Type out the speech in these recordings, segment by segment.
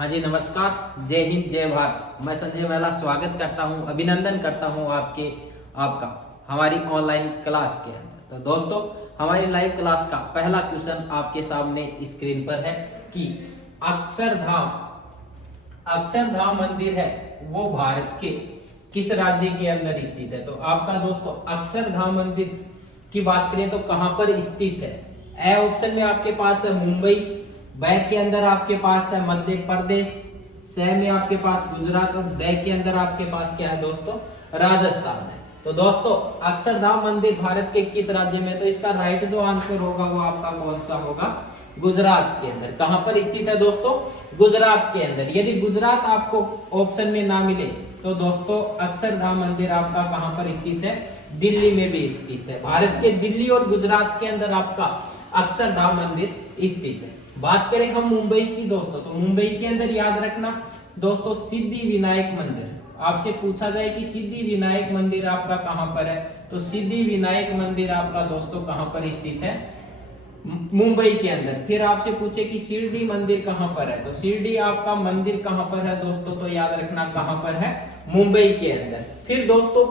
हाँ जी, नमस्कार। जय हिंद, जय भारत। मैं संजय महिला स्वागत करता हूँ, अभिनंदन करता हूँ आपका हमारी ऑनलाइन क्लास के अंदर। तो दोस्तों, हमारी लाइव क्लास का पहला क्वेश्चन आपके सामने स्क्रीन पर है कि अक्षरधाम मंदिर है वो भारत के किस राज्य के अंदर स्थित है। तो आपका दोस्तों अक्षरधाम मंदिर की बात करें तो कहाँ पर स्थित है। ए ऑप्शन में आपके पास है मुंबई, ब के अंदर आपके पास है मध्य प्रदेश, स में आपके पास गुजरात और द के अंदर आपके पास क्या है दोस्तों, राजस्थान है। तो दोस्तों अक्षरधाम मंदिर भारत के किस राज्य में है, तो इसका राइट जो आंसर होगा वो आपका कौन सा होगा, गुजरात के अंदर। कहां पर स्थित है दोस्तों, गुजरात के अंदर। यदि गुजरात आपको ऑप्शन में ना मिले तो दोस्तों अक्षरधाम मंदिर आपका कहां पर स्थित है, दिल्ली में भी स्थित है। भारत के दिल्ली और गुजरात के अंदर आपका अक्षरधाम मंदिर स्थित है। बात करें हम मुंबई की दोस्तों, तो मुंबई के अंदर याद रखना दोस्तों सिद्धि विनायक मंदिर। आपसे पूछा जाए कि सिद्धि विनायक मंदिर आपका कहां पर है, तो सिद्धि विनायक मंदिर आपका दोस्तों कहां पर स्थित है, मुंबई के अंदर। फिर आपसे पूछे कि शिरडी मंदिर कहां पर है, तो शिरडी आपका मंदिर कहां पर है दोस्तों, तो याद रखना कहां पर है, मुंबई के अंदर। फिर दोस्तों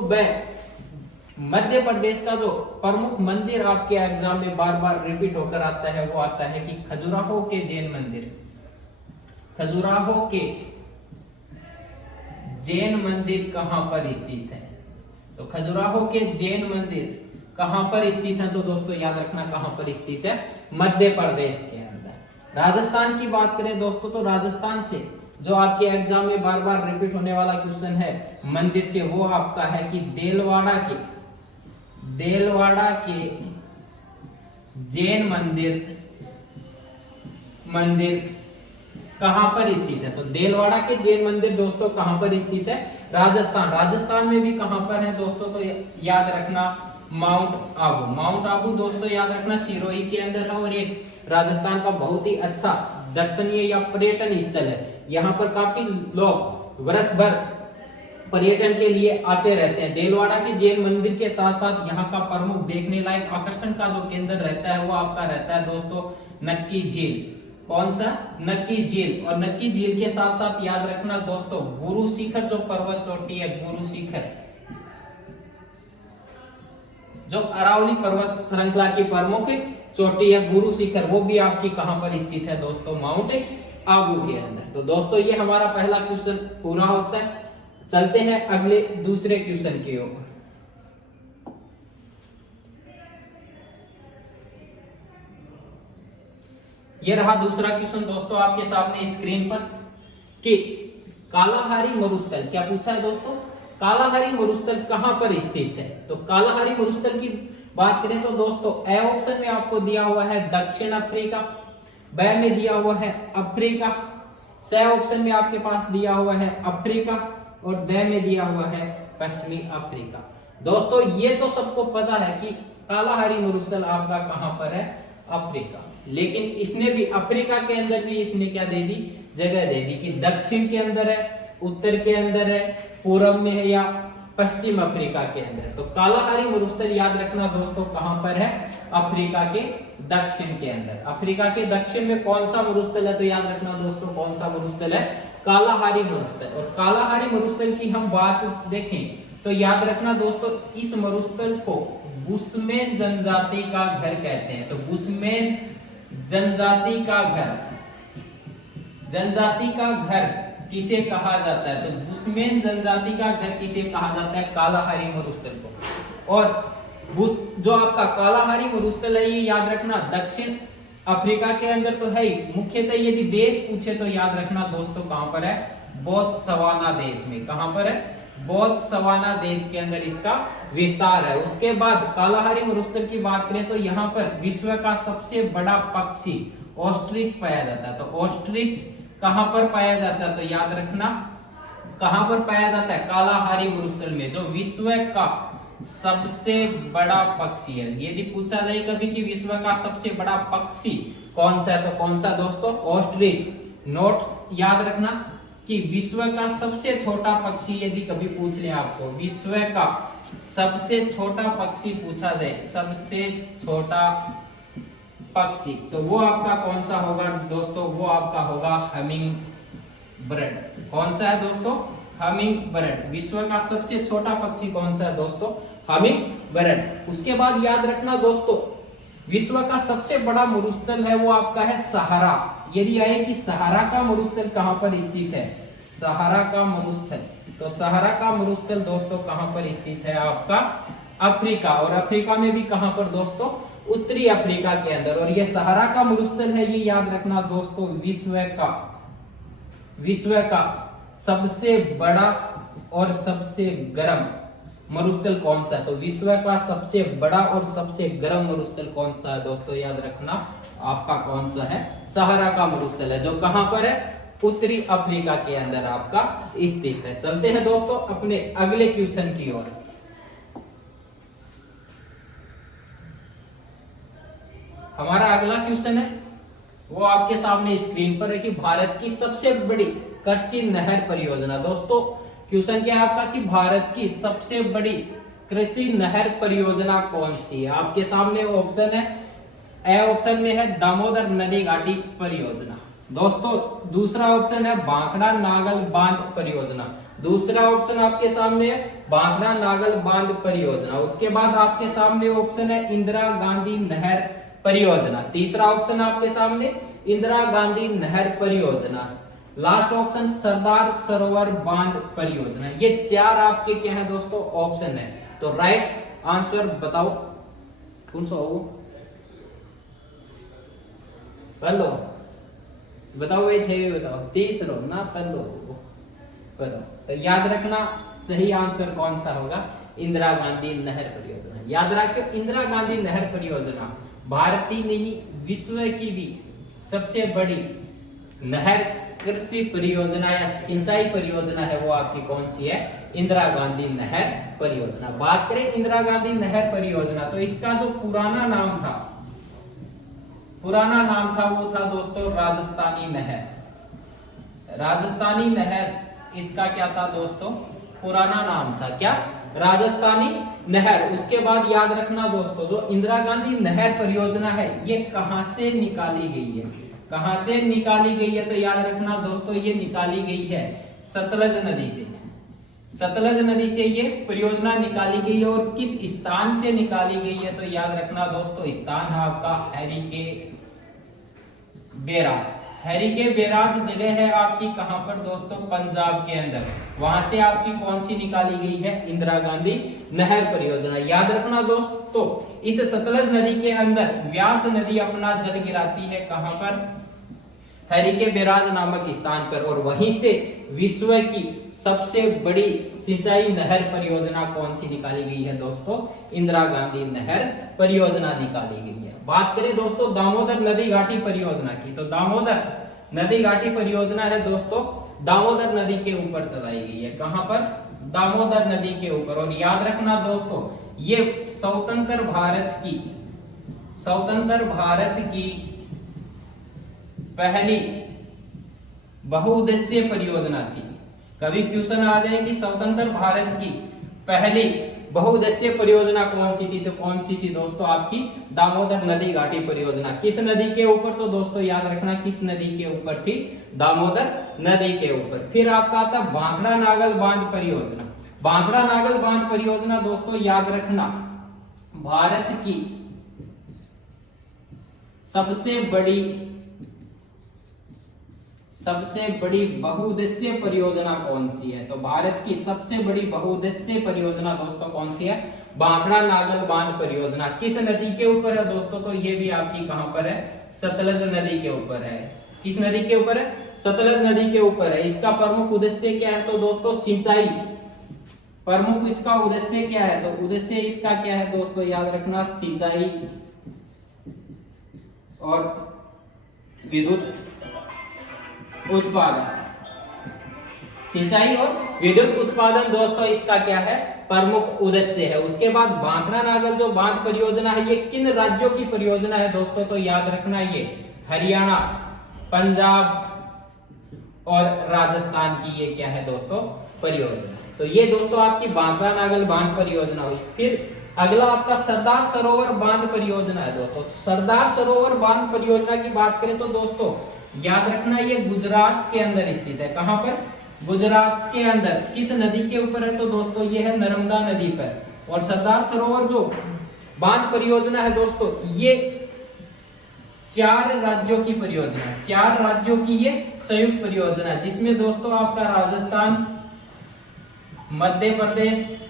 मध्य प्रदेश का जो प्रमुख मंदिर आपके एग्जाम में बार बार रिपीट होकर आता है वो आता है कि खजुराहो के जैन मंदिर। खजुराहो के जैन मंदिर कहां पर स्थित है, तो खजुराहो के जैन मंदिर कहां पर स्थित है, तो दोस्तों याद रखना कहां पर स्थित है, मध्य प्रदेश के अंदर। राजस्थान की बात करें दोस्तों, तो राजस्थान से जो आपके एग्जाम में बार बार रिपीट होने वाला क्वेश्चन है मंदिर से, वो आपका है कि देलवाड़ा के जैन मंदिर कहां पर स्थित है। तो देलवाड़ा के जैन मंदिर दोस्तों कहां पर स्थित है, राजस्थान में भी कहां पर है दोस्तों, तो याद रखना माउंट आबू दोस्तों याद रखना सिरोही के अंदर है। और ये राजस्थान का बहुत ही अच्छा दर्शनीय या पर्यटन स्थल है। यहाँ पर काफी लोग वर्ष भर पर्यटन के लिए आते रहते हैं। देलवाड़ा के जैन मंदिर के साथ साथ यहाँ का प्रमुख देखने लायक आकर्षण का जो केंद्र रहता है वो आपका रहता है दोस्तों नक्की झील। कौन सा, नक्की झील। और नक्की झील के साथ साथ याद रखना दोस्तों गुरु शिखर जो पर्वत चोटी है, गुरु शिखर जो अरावली पर्वत श्रृंखला की प्रमुख चोटी है, गुरु शिखर, वो भी आपकी कहां पर स्थित है दोस्तों, माउंट आबू के अंदर। तो दोस्तों ये हमारा पहला क्वेश्चन पूरा होता है। चलते हैं अगले दूसरे क्वेश्चन की ओर। यह रहा दूसरा क्वेश्चन दोस्तों आपके सामने स्क्रीन पर कि कालाहारी मरुस्थल, क्या पूछा है दोस्तों, कालाहारी मरुस्थल कहां पर स्थित है। तो कालाहारी मरुस्थल की बात करें तो दोस्तों ए ऑप्शन में आपको दिया हुआ है दक्षिण अफ्रीका, ब में दिया हुआ है अफ्रीका, स ऑप्शन में आपके पास दिया हुआ है अफ्रीका और द में दिया हुआ है पश्चिमी अफ्रीका। दोस्तों ये तो सबको पता है कि कालाहारी मरुस्थल आपका कहां पर है, अफ्रीका। लेकिन इसने भी अफ्रीका के अंदर भी इसने क्या दे दी, जगह दे दी कि दक्षिण के अंदर है, उत्तर के अंदर है, पूर्व में है या पश्चिम अफ्रीका के अंदर। तो कालाहारी मरुस्थल याद रखना दोस्तों कहां पर है, अफ्रीका के दक्षिण के अंदर। अफ्रीका के दक्षिण में कौन सा मरुस्थल है, तो याद रखना दोस्तों कौन सा मरुस्थल है, कालाहारी मरुस्थल। और कालाहारी मरुस्थल की हम बात देखें तो याद रखना दोस्तों इस मरुस्थल को बुशमैन जनजाति का घर कहते हैं। तो बुशमैन जनजाति का घर किसे कहा जाता है, तो बुशमैन जनजाति का घर किसे कहा जाता है, कालाहारी मरुस्थल को। और जो आपका कालाहारी मरुस्थल है ये याद रखना दक्षिण अफ्रीका के अंदर तो है ही। मुख्यतः यदि देश पूछे तो याद रखना दोस्तों कहां पर है, बोत्सवाना देश में। कहां पर है, बोत्सवाना देश के अंदर इसका विस्तार है। उसके बाद कालाहारी मरुस्थल की बात करें तो यहाँ पर विश्व का सबसे बड़ा पक्षी ऑस्ट्रिच पाया जाता है। तो ऑस्ट्रिच कहां पर पाया जाता है, तो याद रखना कहां पर पाया जाता है, कालाहारी मरुस्थल में, जो विश्व का सबसे बड़ा पक्षी है। यदि पूछा जाए कभी कि विश्व का सबसे बड़ा पक्षी कौन सा है, तो कौन सा दोस्तों, ऑस्ट्रिच। नोट याद रखना कि विश्व का सबसे छोटा पक्षी यदि कभी पूछ ले आपको, विश्व का सबसे छोटा पक्षी पूछा जाए, सबसे छोटा पक्षी, तो वो आपका कौन सा होगा दोस्तों, वो आपका होगा बर्ड। कौन सा है दोस्तों? Humming bird. विश्व का सबसे छोटा पक्षी कौन सा है दोस्तों? Humming bird. उसके बाद याद रखना दोस्तों, विश्व का सबसे बड़ा मरुस्थल है वो आपका है सहारा। यदि आए कि सहारा का मरुस्थल कहां पर स्थित है? सहारा का मरुस्थल, तो सहारा का मरुस्थल दोस्तों कहां पर स्थित है? आपका अफ्रीका। और अफ्रीका में भी कहां पर दोस्तों? उत्तरी अफ्रीका के अंदर। और ये सहारा का मरुस्थल है, ये याद रखना दोस्तों, विश्व का सबसे बड़ा और सबसे गर्म मरुस्थल कौन सा है? तो विश्व का सबसे बड़ा और सबसे गर्म मरुस्थल कौन सा है दोस्तों? याद रखना आपका कौन सा है? सहारा का मरुस्थल है, जो कहां पर है? उत्तरी अफ्रीका के अंदर आपका स्थित है। चलते हैं दोस्तों अपने अगले क्वेश्चन की ओर। हमारा अगला क्वेश्चन है वो आपके सामने स्क्रीन पर है कि भारत की सबसे बड़ी कृषि नहर परियोजना। दोस्तों क्वेश्चन क्या है आपका कि भारत की सबसे बड़ी कृषि नहर परियोजना कौन सी है? आपके सामने ऑप्शन है, ए ऑप्शन में है दामोदर नदी घाटी परियोजना। दोस्तों दूसरा ऑप्शन है भाखड़ा नागल बांध परियोजना। दूसरा ऑप्शन आपके सामने है भाखड़ा नागल बांध परियोजना। उसके बाद आपके सामने ऑप्शन है इंदिरा गांधी नहर परियोजना। तीसरा ऑप्शन आपके सामने इंदिरा गांधी नहर परियोजना। लास्ट ऑप्शन सरदार सरोवर बांध परियोजना। ये चार आपके क्या है दोस्तों? ऑप्शन है। तो राइट आंसर बताओ कौन सा होगा? पहलो बताओ भाई, थे बताओ। तीसरा ना पहलो बताओ। तो याद रखना सही आंसर कौन सा होगा? इंदिरा गांधी नहर परियोजना। याद रखियो इंदिरा गांधी नहर परियोजना भारतीय नहीं विश्व की भी सबसे बड़ी नहर कृषि परियोजना या सिंचाई परियोजना है, वो आपकी कौन सी है? इंदिरा गांधी नहर परियोजना। बात करें इंदिरा गांधी नहर परियोजना, तो इसका जो पुराना नाम था वो था दोस्तों राजस्थानी नहर। राजस्थानी नहर इसका क्या था दोस्तों? पुराना नाम था। क्या? राजस्थानी नहर। उसके बाद याद रखना दोस्तों, जो इंदिरा गांधी नहर परियोजना है ये कहां से निकाली गई है? कहां से निकाली गई है? तो याद रखना दोस्तों, ये निकाली गई है सतलज नदी से। सतलज नदी से ये परियोजना निकाली गई है। और किस स्थान से निकाली गई है? तो याद रखना दोस्तों, स्थान है आपका हरिके बैराज। हरिके बैराज जगह है आपकी कहां पर दोस्तों? पंजाब के अंदर। वहां से आपकी कौन सी निकाली गई है? इंदिरा गांधी नहर परियोजना। याद रखना दोस्तों, इस सतलज नदी के अंदर व्यास नदी अपना जल गिराती है कहां पर? हरिके बैराज नामक स्थान पर। और वहीं से विश्व की सबसे बड़ी सिंचाई नहर परियोजना कौन सी निकाली गई है दोस्तों? इंदिरा गांधी नहर परियोजना निकाली गई है। बात करें दोस्तों दामोदर नदी घाटी परियोजना की, तो दामोदर नदी घाटी परियोजना है दोस्तों दामोदर नदी के ऊपर चलाई गई है। कहां पर? दामोदर नदी के ऊपर। और याद रखना दोस्तों, ये स्वतंत्र भारत की पहली बहुउद्देशीय परियोजना थी। कभी क्वेश्चन आ जाए कि स्वतंत्र भारत की पहली बहुउद्देशीय परियोजना कौन सी थी? तो कौन सी थी दोस्तों? आपकी दामोदर नदी घाटी परियोजना। किस नदी के ऊपर? तो दोस्तों याद रखना किस नदी के ऊपर थी? दामोदर नदी के ऊपर। फिर आपका आता भाखड़ा नागल बांध परियोजना। भाखड़ा नागल बांध परियोजना दोस्तों याद रखना भारत की सबसे बड़ी बहुउद्देशीय परियोजना कौन सी है? तो भारत की सबसे बड़ी बहुउद्देशीय परियोजना दोस्तों कौन सी है? भाखड़ा नागल बांध परियोजना। किस नदी के ऊपर है दोस्तों? तो ये भी आपकी कहां पर है? सतलज नदी के ऊपर है। किस नदी के ऊपर है? सतलज नदी के ऊपर है। इसका प्रमुख उद्देश्य क्या है? तो दोस्तों सिंचाई। प्रमुख इसका उद्देश्य क्या है? तो उद्देश्य इसका क्या है दोस्तों? याद रखना सिंचाई और विद्युत उत्पादन। सिंचाई और विद्युत उत्पादन दोस्तों इसका क्या है? प्रमुख उद्देश्य है। उसके बाद भाखड़ा नागल जो बांध परियोजना है ये किन राज्यों की परियोजना है दोस्तों? तो याद रखना ये हरियाणा, पंजाब और राजस्थान की ये क्या है दोस्तों? परियोजना। तो ये दोस्तों आपकी भाखड़ा नागल बांध परियोजना हुई। फिर अगला आपका सरदार सरोवर बांध परियोजना है दोस्तों। सरदार सरोवर बांध परियोजना की बात करें तो दोस्तों याद रखना ये गुजरात के अंदर स्थित है। कहां पर? गुजरात के अंदर। किस नदी के ऊपर है? तो दोस्तों ये है नर्मदा नदी पर। और सरदार सरोवर जो बांध परियोजना है दोस्तों, ये 4 राज्यों की परियोजना है। 4 राज्यों की ये संयुक्त परियोजना है, जिसमें दोस्तों आपका राजस्थान, मध्य प्रदेश,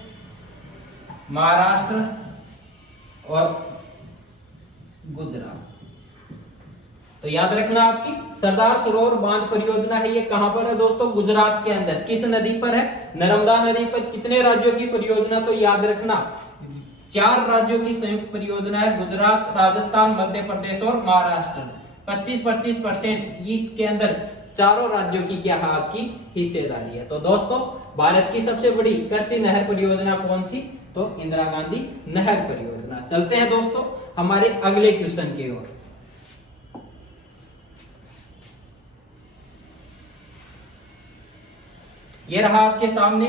महाराष्ट्र और गुजरात। तो याद रखना आपकी सरदार सरोवर बांध परियोजना है, ये कहां पर है दोस्तों? गुजरात के अंदर। किस नदी पर है? नर्मदा नदी पर। कितने राज्यों की परियोजना? तो याद रखना 4 राज्यों की संयुक्त परियोजना है। गुजरात, राजस्थान, मध्य प्रदेश और महाराष्ट्र। 25-25% इसके अंदर चारों राज्यों की क्या है? आपकी हिस्सेदारी है। तो दोस्तों भारत की सबसे बड़ी कृषि नहर परियोजना कौन सी? तो इंदिरा गांधी नहर परियोजना। चलते हैं दोस्तों हमारे अगले क्वेश्चन की ओर। ये रहा आपके सामने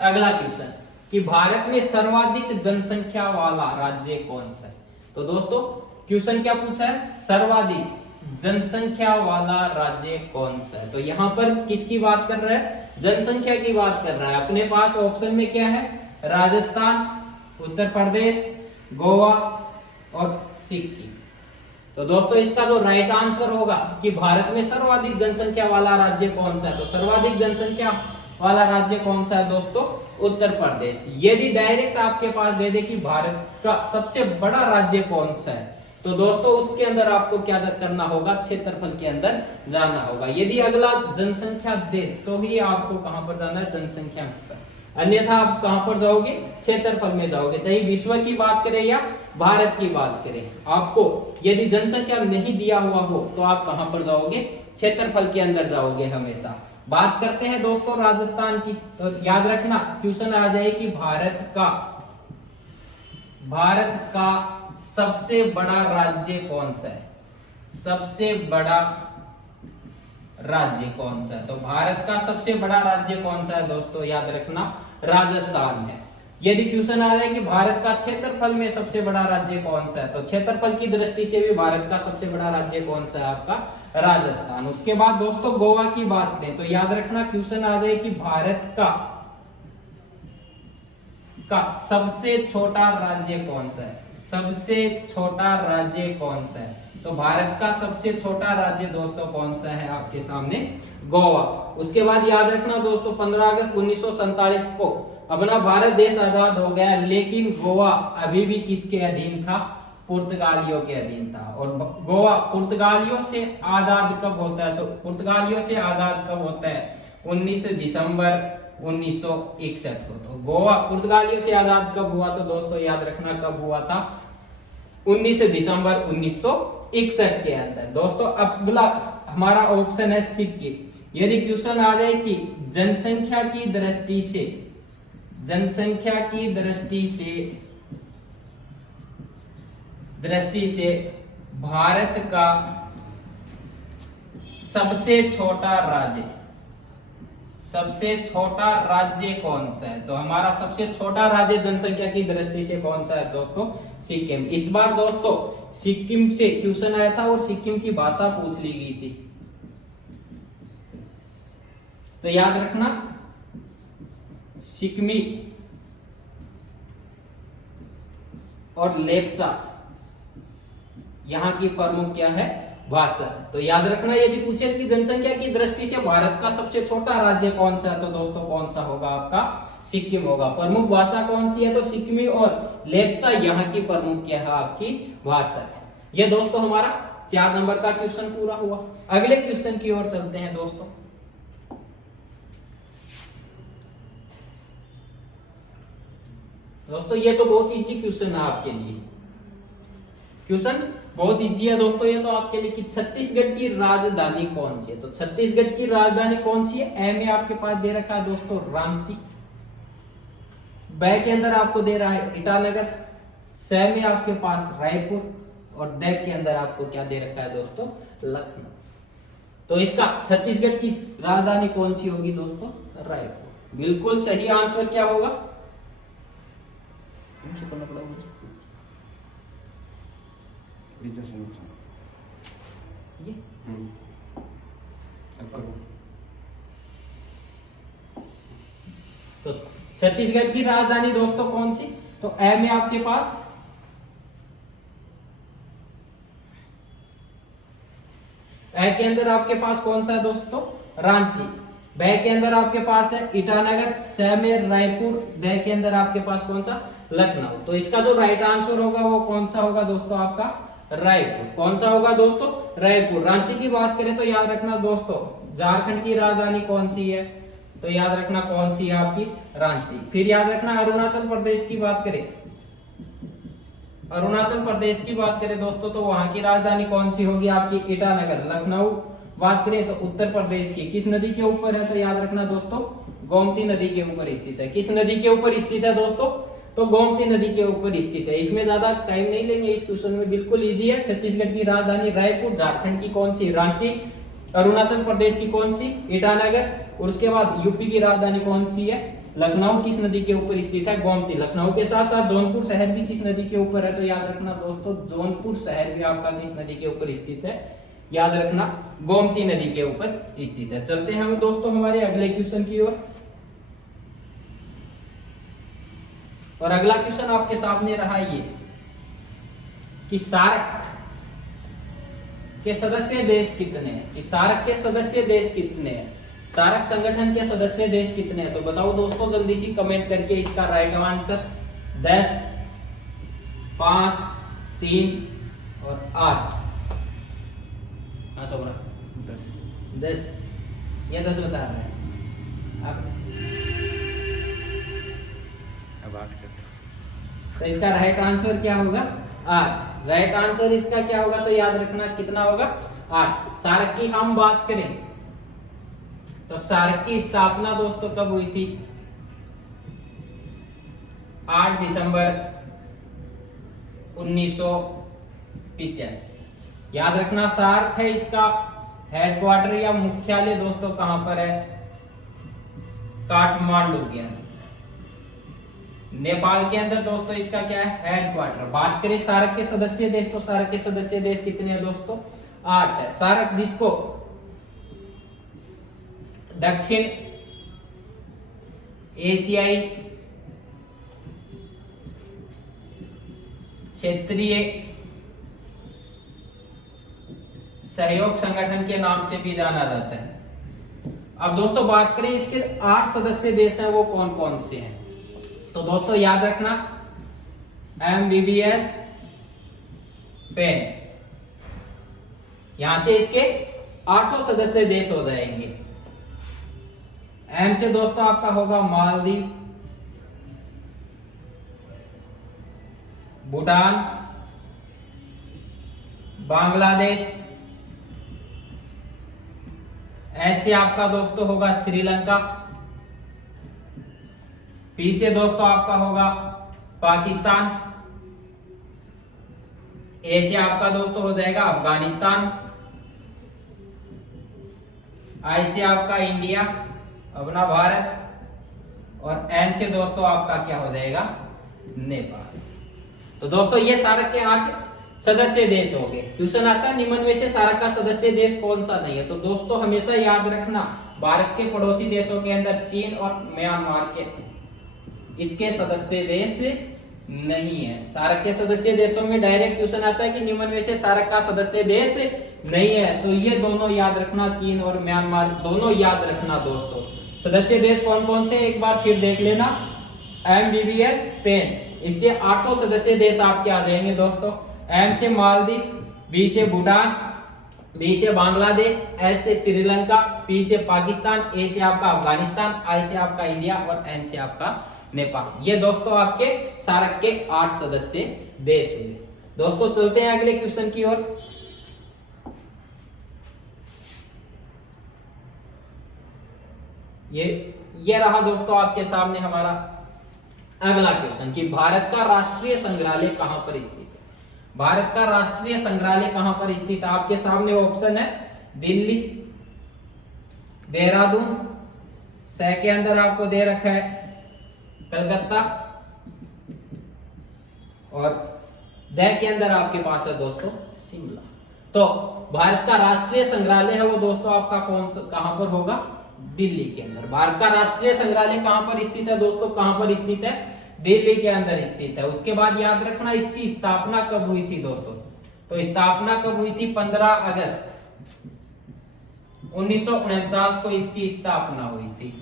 अगला क्वेश्चन कि भारत में सर्वाधिक जनसंख्या वाला राज्य कौन सा है? तो दोस्तों क्वेश्चन क्या पूछा है? सर्वाधिक जनसंख्या वाला राज्य कौन सा है? तो यहां पर किसकी बात कर रहा है? जनसंख्या की बात कर रहा है। अपने पास ऑप्शन में क्या है? राजस्थान, उत्तर प्रदेश, गोवा और सिक्किम। तो दोस्तों इसका जो राइट आंसर होगा कि भारत में सर्वाधिक जनसंख्या वाला राज्य कौन सा है? तो सर्वाधिक जनसंख्या वाला राज्य कौन सा है दोस्तों? उत्तर प्रदेश। यदि डायरेक्ट आपके पास दे दे कि भारत का सबसे बड़ा राज्य कौन सा है, तो दोस्तों उसके अंदर आपको क्या करना होगा? क्षेत्रफल के अंदर जाना होगा। यदि अगला जनसंख्या दे तो ही आपको कहां पर जाना है? जनसंख्या पर। अन्यथा आप कहां पर जाओगे? क्षेत्रफल में जाओगे। चाहे विश्व की बात करें या भारत की बात करें, आपको यदि जनसंख्या नहीं दिया हुआ हो तो आप कहां पर जाओगे? क्षेत्रफल के अंदर जाओगे हमेशा। बात करते हैं दोस्तों राजस्थान की। तो याद रखना क्वेश्चन आ जाए कि भारत का सबसे बड़ा राज्य कौन सा है? सबसे बड़ा राज्य कौन सा है? तो भारत का सबसे बड़ा राज्य कौन सा है दोस्तों? याद रखना राजस्थान है। यदि क्वेश्चन आ जाए कि भारत का क्षेत्रफल में सबसे बड़ा राज्य कौन सा है, तो क्षेत्रफल की दृष्टि से भी भारत का सबसे बड़ा राज्य कौन सा है? आपका राजस्थान। उसके बाद दोस्तों गोवा की बात करें तो याद रखना क्वेश्चन आ जाए कि भारत का सबसे छोटा राज्य कौन सा है? सबसे छोटा राज्य कौन सा है? तो भारत का सबसे छोटा राज्य दोस्तों कौन सा है? आपके सामने गोवा। उसके बाद याद रखना दोस्तों 15 अगस्त 1947 को अपना भारत देश आजाद हो गया, लेकिन गोवा अभी भी किसके अधीन था? पुर्तगालियों के अधीन था। और गोवा पुर्तगालियों से आजाद कब होता है? तो पुर्तगालियों से आजाद कब होता है? 19 दिसंबर 1961 को। तो गोवा पुर्तगालियों से आजाद कब हुआ? तो दोस्तों याद रखना कब हुआ था? 19 दिसंबर 1961 के अंदर। दोस्तों अगला हमारा ऑप्शन है सिक्किम। यदि क्वेश्चन आ जाए कि जनसंख्या की दृष्टि से भारत का सबसे छोटा राज्य कौन सा है? तो हमारा सबसे छोटा राज्य जनसंख्या की दृष्टि से कौन सा है दोस्तों? सिक्किम। इस बार दोस्तों सिक्किम से क्वेश्चन आया था और सिक्किम की भाषा पूछ ली गई थी। तो याद रखना सिक्किमी और लेप्चा यहां की प्रमुख क्या है? भाषा। तो याद रखना यदि पूछे कि जनसंख्या की दृष्टि से भारत का सबसे छोटा राज्य कौन सा है, तो दोस्तों कौन सा होगा? आपका सिक्किम होगा। प्रमुख भाषा कौन सी है? तो सिक्किमी और लेप्चा यहाँ की प्रमुख क्या है? आपकी भाषा है। ये दोस्तों हमारा 4 नंबर का क्वेश्चन पूरा हुआ। अगले क्वेश्चन की ओर चलते हैं दोस्तों। दोस्तों ये तो बहुत इजी क्वेश्चन है आपके लिए। क्वेश्चन बहुत इजी है दोस्तों ये तो आपके लिए कि छत्तीसगढ़ की राजधानी कौन सी है? तो छत्तीसगढ़ की राजधानी कौन सी है? ए में आपके पास दे रखा है दोस्तों रांची, ब के अंदर आपको दे रहा है ईटानगर, स में आपके पास रायपुर और द के अंदर आपको क्या दे रखा है दोस्तों? लखनऊ। तो इसका छत्तीसगढ़ की राजधानी कौन सी होगी दोस्तों? रायपुर। बिल्कुल सही आंसर क्या होगा? तो छत्तीसगढ़ की राजधानी दोस्तों कौन सी? तो ए में आपके पास ए के अंदर आपके पास कौन सा है दोस्तों? रांची। बै के अंदर आपके पास है ईटानगर। स में रायपुर। द के अंदर आपके पास कौन सा? लखनऊ। तो इसका जो राइट आंसर होगा वो कौन सा होगा दोस्तों? आपका रायपुर। कौन सा होगा दोस्तों? रायपुर। रांची की बात करें तो याद रखना दोस्तों, झारखंड की राजधानी कौन सी है? तो याद रखना कौन सी है आपकी? रांची। फिर याद रखना अरुणाचल प्रदेश की बात करें, अरुणाचल प्रदेश की बात करें दोस्तों तो वहां की राजधानी कौन सी होगी? आपकी ईटानगर। लखनऊ बात करें तो उत्तर प्रदेश की किस नदी के ऊपर है? तो याद रखना दोस्तों गोमती नदी के ऊपर स्थित है। किस नदी के ऊपर स्थित है दोस्तों? तो गोमती नदी के ऊपर स्थित है। इसमें ज्यादा टाइम नहीं लेंगे, इस क्वेश्चन में बिल्कुल इजी है। छत्तीसगढ़ की राजधानी रायपुर, झारखंड की कौन सी? रांची, अरुणाचल प्रदेश की कौन सी? ईटानगर, और उसके बाद यूपी की राजधानी कौन सी है? लखनऊ। किस नदी के ऊपर स्थित है? गोमती। लखनऊ के साथ साथ जौनपुर शहर भी किस नदी के ऊपर है? तो याद रखना दोस्तों जौनपुर शहर भी आपका किस नदी के ऊपर स्थित है? याद रखना गोमती नदी के ऊपर स्थित है। चलते हैं हम दोस्तों हमारे अगले क्वेश्चन की ओर। और अगला क्वेश्चन आपके सामने रहा ये कि सार्क के सदस्य देश कितने हैं? कि सार्क के सदस्य देश कितने हैं? सार्क संगठन के सदस्य देश कितने हैं? तो बताओ दोस्तों जल्दी से कमेंट करके इसका राइट आंसर। 10, 5, 3 और 8। हाँ सोबरा 10 ये 10 बता रहा है। अब 8 तो इसका राइट आंसर क्या होगा? 8। राइट आंसर इसका क्या होगा? तो याद रखना कितना होगा? 8। सार्क की हम बात करें तो सार्क की स्थापना दोस्तों कब हुई थी? 8 दिसंबर 1985। याद रखना सार्क है, इसका हेडक्वार्टर या मुख्यालय दोस्तों कहां पर है? काठमांडू के अंदर। नेपाल के अंदर दोस्तों इसका क्या है? हेडक्वार्टर। बात करें सार्क के सदस्य देश तो सार्क के सदस्य देश कितने हैं दोस्तों? 8 है। सार्क जिसको दक्षिण एशियाई क्षेत्रीय सहयोग संगठन के नाम से भी जाना जाता है। अब दोस्तों बात करें इसके 8 सदस्य देश हैं वो कौन कौन से हैं? तो दोस्तों याद रखना MBBS पेन, यहां से इसके 8 सदस्य देश हो जाएंगे। एम से दोस्तों आपका होगा मालदीव, भूटान, बांग्लादेश। ऐसे आपका दोस्तों होगा श्रीलंका। पी से दोस्तों आपका होगा पाकिस्तान। ए से आपका दोस्तों हो जाएगा अफगानिस्तान। आई से आपका इंडिया अपना भारत, और एन से दोस्तों आपका क्या हो जाएगा? नेपाल। तो दोस्तों ये सार्क के 8 सदस्य देश हो गए। क्वेश्चन आता है निम्न में से सार्क का सदस्य देश कौन सा नहीं है? तो दोस्तों हमेशा याद रखना भारत के पड़ोसी देशों के अंदर चीन और म्यांमार के इसके सदस्य देश नहीं है। सार्क के सदस्य देशों में डायरेक्ट क्वेश्चन आता है कि निम्न में से सार्क का सदस्य देश नहीं है, तो ये दोनों याद रखना, चीन और म्यांमार दोनों याद रखना दोस्तों। सदस्य देश कौन कौन से एक बार फिर देख लेना। MBBS पेन, इससे 8 सदस्य देश आपके आ जाएंगे दोस्तों। M से मालदीव, B से भूटान, B से बांग्लादेश, S से श्रीलंका, P से पाकिस्तान, A से आपका अफगानिस्तान, I से आपका इंडिया और N से आपका नेपाल। ये दोस्तों आपके सार्क के 8 सदस्य देश हुए। दोस्तों चलते हैं अगले क्वेश्चन की ओर। ये रहा दोस्तों आपके सामने हमारा अगला क्वेश्चन कि भारत का राष्ट्रीय संग्रहालय कहां पर स्थित है? भारत का राष्ट्रीय संग्रहालय कहां पर स्थित है? आपके सामने ऑप्शन है दिल्ली, देहरादून, स के अंदर आपको दे रखा है कलकत्ता, और द के अंदर आपके पास है दोस्तों शिमला। तो भारत का राष्ट्रीय संग्रहालय है वो दोस्तों आपका कहां पर होगा? दिल्ली के अंदर। भारत का राष्ट्रीय संग्रहालय कहां पर स्थित है दोस्तों? कहां पर स्थित है? दिल्ली के अंदर स्थित है। उसके बाद याद रखना इसकी स्थापना कब हुई थी दोस्तों? तो स्थापना कब हुई थी? 15 अगस्त 1949 को इसकी स्थापना हुई थी।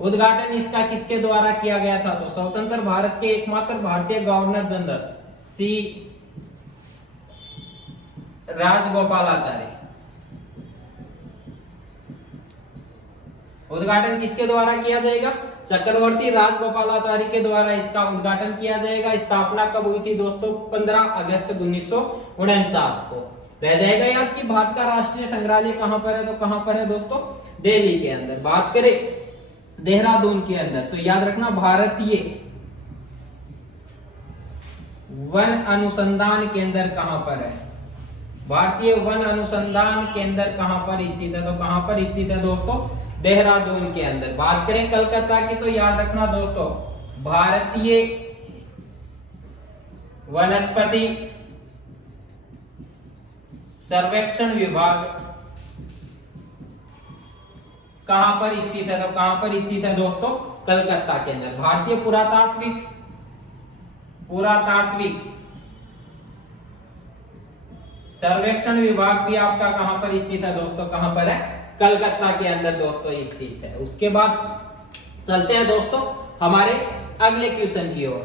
उद्घाटन इसका किसके द्वारा किया गया था? तो स्वतंत्र भारत के एकमात्र भारतीय गवर्नर जनरल सी राजगोपालाचारी। उद्घाटन किसके द्वारा किया जाएगा? चक्रवर्ती राजगोपालाचारी के द्वारा इसका उद्घाटन किया जाएगा। स्थापना कब हुई थी दोस्तों? 15 अगस्त 1949 को। रह जाएगा याद कि भारत का राष्ट्रीय संग्रहालय कहां पर है? तो कहां पर है दोस्तों? दिल्ली के अंदर। बात करें देहरादून के अंदर तो याद रखना भारतीय वन अनुसंधान केंद्र कहां पर है? भारतीय वन अनुसंधान केंद्र कहां पर स्थित है? तो कहां पर स्थित है दोस्तों? देहरादून के अंदर। बात करें कलकत्ता की तो याद रखना दोस्तों भारतीय वनस्पति सर्वेक्षण विभाग कहां पर स्थित है? तो कहां पर स्थित है दोस्तों? कलकत्ता के अंदर। भारतीय पुरातात्विक सर्वेक्षण विभाग भी आपका कहां पर स्थित है दोस्तों? कहां पर है? कलकत्ता के अंदर दोस्तों स्थित है। उसके बाद चलते हैं दोस्तों हमारे अगले क्वेश्चन की ओर।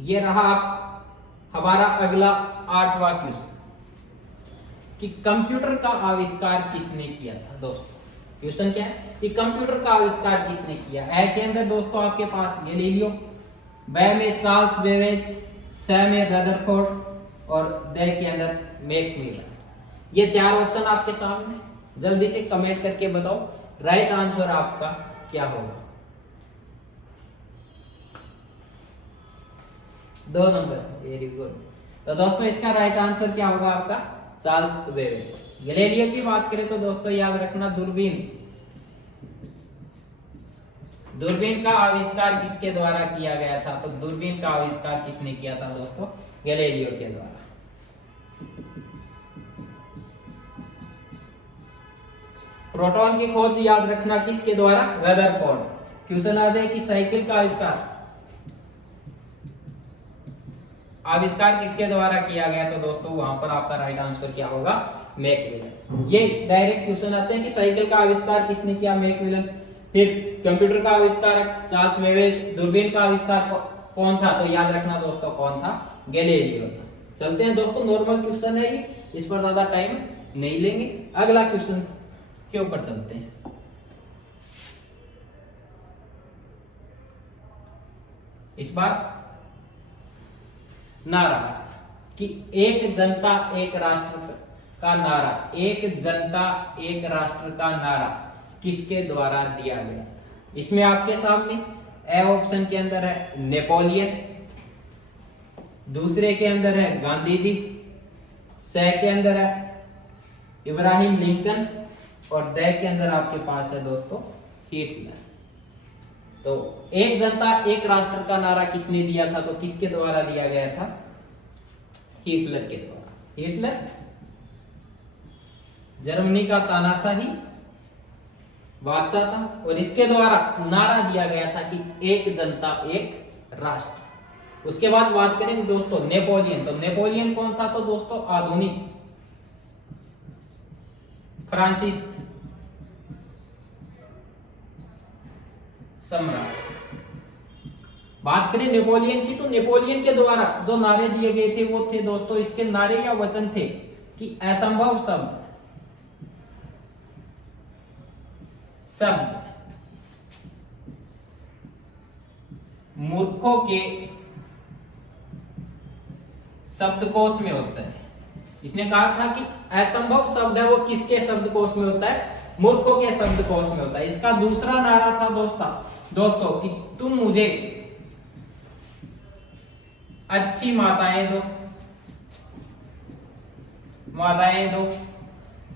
ये रहा हमारा अगला 8वां क्वेश्चन कि कंप्यूटर का आविष्कार किसने किया था दोस्तों? क्वेश्चन क्या है कि कंप्यूटर का आविष्कार किसने किया? ए के अंदर दोस्तों आपके पास गैलीलियो, ब में चार्ल्स बेबेज, स में रदरफोर्ड और द के अंदर मैकमिलन। ये 4 ऑप्शन आपके सामने। जल्दी से कमेंट करके बताओ राइट आंसर आपका क्या होगा? 2 नंबर। Very good. तो दोस्तों इसका राइट आंसर क्या होगा आपका? Charles Babbage. गैलीलियो की बात करें तो दोस्तों याद रखना दूरबीन का आविष्कार किसके द्वारा किया गया था? तो दूरबीन का आविष्कार किसने किया था दोस्तों? गैलीलियो के द्वारा। प्रोटॉन की खोज याद रखना किसके द्वारा? रदरफोर्ड। क्वेश्चन आ जाए कि साइकिल का आविष्कार किसके द्वारा किया गया? तो दोस्तों वहां पर आपका राइट आंसर क्या होगा? मैकमिलन। ये डायरेक्ट क्वेश्चन आते हैं कि साइकिल का आविष्कार किसने किया? मैकमिलन। फिर कंप्यूटर का आविष्कार चार्ल्स बेबेज, दूरबीन का आविष्कार कौन था? तो याद रखना दोस्तों कौन था? गैलीलियो था। चलते हैं दोस्तों नॉर्मल क्वेश्चन है ये, इस पर ज्यादा टाइम नहीं लेंगे। अगला क्वेश्चन के ऊपर चलते हैं। इस बार नारा कि एक जनता एक राष्ट्र का नारा, एक जनता एक राष्ट्र का नारा किसके द्वारा दिया गया? इसमें आपके सामने ए ऑप्शन के अंदर है नेपोलियन, दूसरे के अंदर है गांधी जी, स के अंदर है इब्राहिम लिंकन और द के अंदर आपके पास है दोस्तों हिटलर। तो एक जनता एक राष्ट्र का नारा किसने दिया था? तो किसके द्वारा दिया गया था? हिटलर के द्वारा। हिटलर जर्मनी का तानाशाही बादशाह था और इसके द्वारा नारा दिया गया था कि एक जनता एक राष्ट्र। उसके बाद बात करेंगे दोस्तों नेपोलियन। तो नेपोलियन कौन था? तो दोस्तों आधुनिक फ्रांसीसी सम्राट। बात करें नेपोलियन की तो नेपोलियन के द्वारा जो नारे दिए गए थे वो थे दोस्तों, इसके नारे या वचन थे कि असंभव शब्द मूर्खों के शब्दकोश में होता है। इसने कहा था कि असंभव शब्द है वो किसके शब्दकोश में होता है? मूर्खों के शब्दकोश में होता है। इसका दूसरा नारा था दोस्तों कि तुम मुझे अच्छी माताएं दो,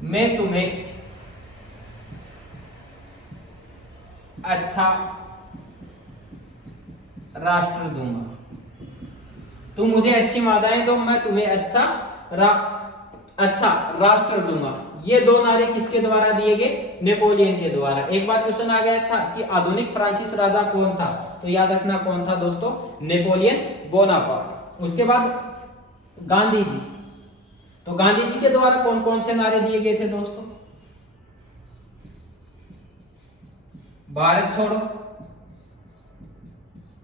मैं तुम्हें अच्छा राष्ट्र दूंगा। तुम मुझे अच्छी माताएं दो, मैं तुम्हें अच्छा राष्ट्र दूंगा। ये दो नारे किसके द्वारा दिए गए? नेपोलियन के द्वारा। एक बार क्वेश्चन आ गया था कि आधुनिक फ्रांसीसी राजा कौन था, तो याद रखना कौन था दोस्तों? Napoleon Bonaparte. उसके बाद गांधी जी, तो गांधी जी के द्वारा कौन कौन से नारे दिए गए थे दोस्तों? भारत छोड़ो,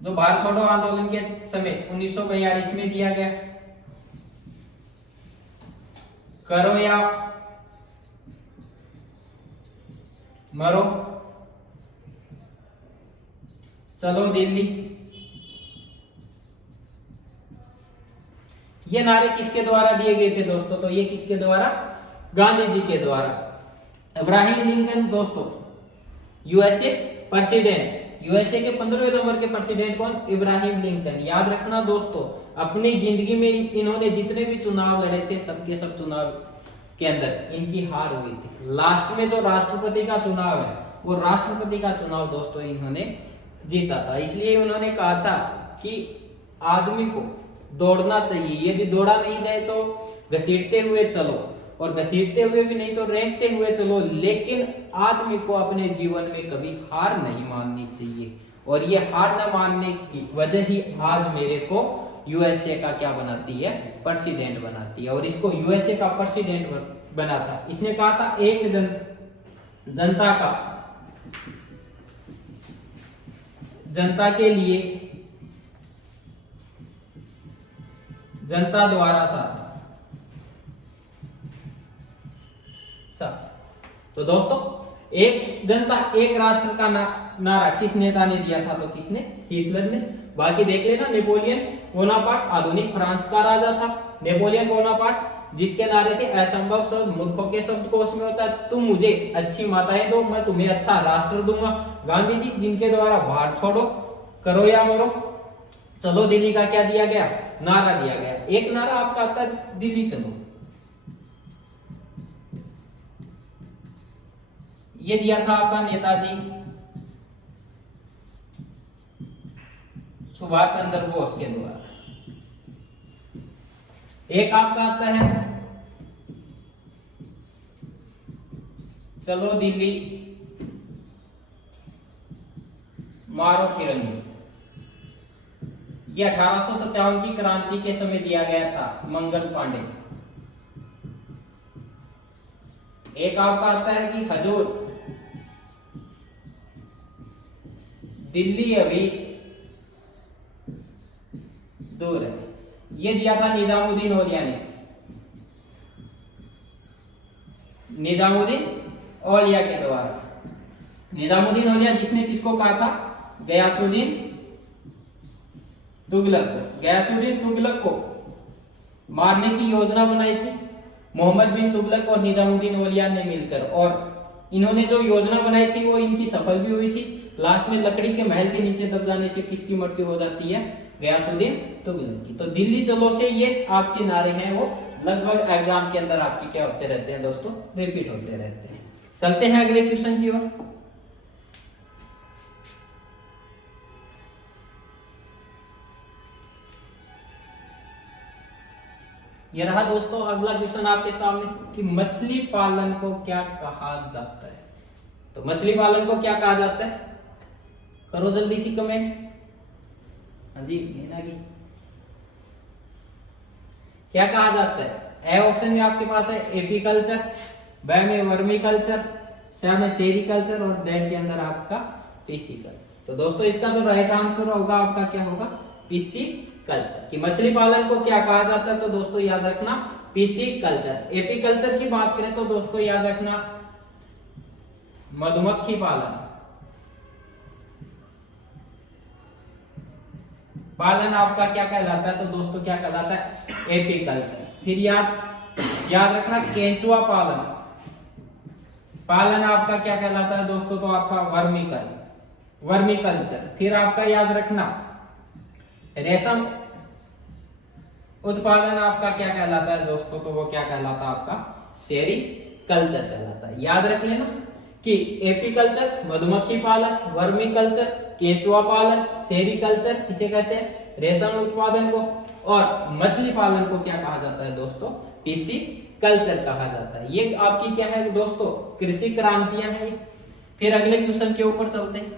जो भारत छोड़ो आंदोलन के समय 1942 में दिया गया। करो या मरो, चलो दिल्ली, ये नारे किसके द्वारा दिए गए थे दोस्तों? तो ये किसके द्वारा? गांधी जी के द्वारा। इब्राहिम लिंकन दोस्तों यूएसए प्रेसिडेंट, यूएसए के 15वें नंबर के प्रेसिडेंट कौन? इब्राहिम लिंकन। याद रखना दोस्तों, अपनी जिंदगी में इन्होंने जितने भी चुनाव लड़े थे सबके सब चुनाव के अंदर इनकी हार हुई थी। लास्ट में जो राष्ट्रपति का चुनाव है वो राष्ट्रपति का चुनाव दोस्तों इन्होंने जीता था। इसलिए उन्होंने कहा था कि आदमी को दौड़ना चाहिए, यदि दौड़ा नहीं जाए तो घसीटते हुए चलो, और घसीटते हुए भी नहीं तो रेंगते हुए चलो, लेकिन आदमी को अपने जीवन में कभी हार नहीं माननी चाहिए। और ये हार न मानने की वजह ही आज मेरे को यूएसए का क्या बनाती है? प्रेसिडेंट बनाती है। और इसको यूएसए का प्रेसिडेंट बना था, इसने कहा था एक जनता के लिए जनता द्वारा शासन। तो दोस्तों एक जनता एक राष्ट्र का नारा किस नेता ने दिया था? तो किसने? हिटलर ने। बाकी देख लेना, नेपोलियन बोनापार्ट आधुनिक फ्रांस का राजा था। नेपोलियन बोनापार्ट जिसके नारे थे असंभव शब्द मूर्खों के शब्दकोश में होता है, तुम मुझे अच्छी माताएं दो, मैं तुम्हें अच्छा राष्ट्र दूंगा। गांधी जी जिनके द्वारा भारत छोड़ो, करो या मरो, चलो दिल्ली का क्या दिया गया? नारा दिया गया। एक नारा आपका आता है दिल्ली चलो, ये दिया था आपका नेताजी सुभाष चंद्र बोस के द्वारा। एक आपका आता है चलो दिल्ली मारो फिरंगी, ये 1857 की क्रांति के समय दिया गया था मंगल पांडे। एक आपका आता है कि हजूर दिल्ली अभी दूर है, ये दिया था निजामुद्दीन औलिया ने। निजामुद्दीन औलिया के द्वारा। निजामुद्दीन औलिया जिसने किसको कहा था? गयासुद्दीन तुगलक को। गयासुद्दीन तुगलक को मारने की योजना बनाई थी मोहम्मद बिन तुगलक और निजामुद्दीन औलिया ने मिलकर, और इन्होंने जो योजना बनाई थी वो इनकी सफल भी हुई थी। लास्ट में लकड़ी के महल के नीचे दब जाने से किसकी मृत्यु हो जाती है? गयासुद्दीन तुगलक की। तो दिल्ली चलो से ये आपके नारे हैं वो लगभग एग्जाम के अंदर आपके क्या होते रहते हैं दोस्तों? रिपीट होते रहते हैं। चलते हैं अगले क्वेश्चन की ओर। ये रहा दोस्तों अगला क्वेश्चन आपके सामने कि मछली पालन को क्या कहा जाता है? तो मछली पालन को क्या कहा जाता है? करो जल्दी सी कमेंट। हाँ जी मीना जी, क्या कहा जाता है? ए ऑप्शन में आपके पास है एपीकल्चर, ब में वर्मी कल्चर, स में सेरिकल्चर और द के अंदर आपका पिसिकल्चर। तो दोस्तों इसका जो राइट आंसर होगा आपका क्या होगा? पिसिकल्चर। कि मछली पालन को क्या कहा जाता है? तो दोस्तों याद रखना पिसिकल्चर। एपीकल्चर की बात करें तो दोस्तों याद रखना मधुमक्खी पालन। पालन आपका क्या कहलाता है? तो दोस्तों क्या कहलाता है? एपीकल्चर। फिर याद रखना केंचुआ पालन। पालन आपका क्या कहलाता है दोस्तों? तो आपका वर्मी कल्चर। फिर आपका याद रखना रेशम उत्पादन आपका क्या कहलाता है दोस्तों? तो वो क्या कहलाता है आपका? सेरिकल्चर कहलाता है। याद रख लेना कि एपीकल्चर मधुमक्खी पालन, वर्मी कल्चर केंचुआ पालन, सेरिकल्चर किसे कहते हैं? रेशम उत्पादन को। और मछली पालन को क्या कहा जाता है दोस्तों? पीसी कल्चर कहा जाता है। ये आपकी क्या है दोस्तों? कृषि क्रांतियां हैं। फिर अगले क्वेश्चन के ऊपर चलते हैं।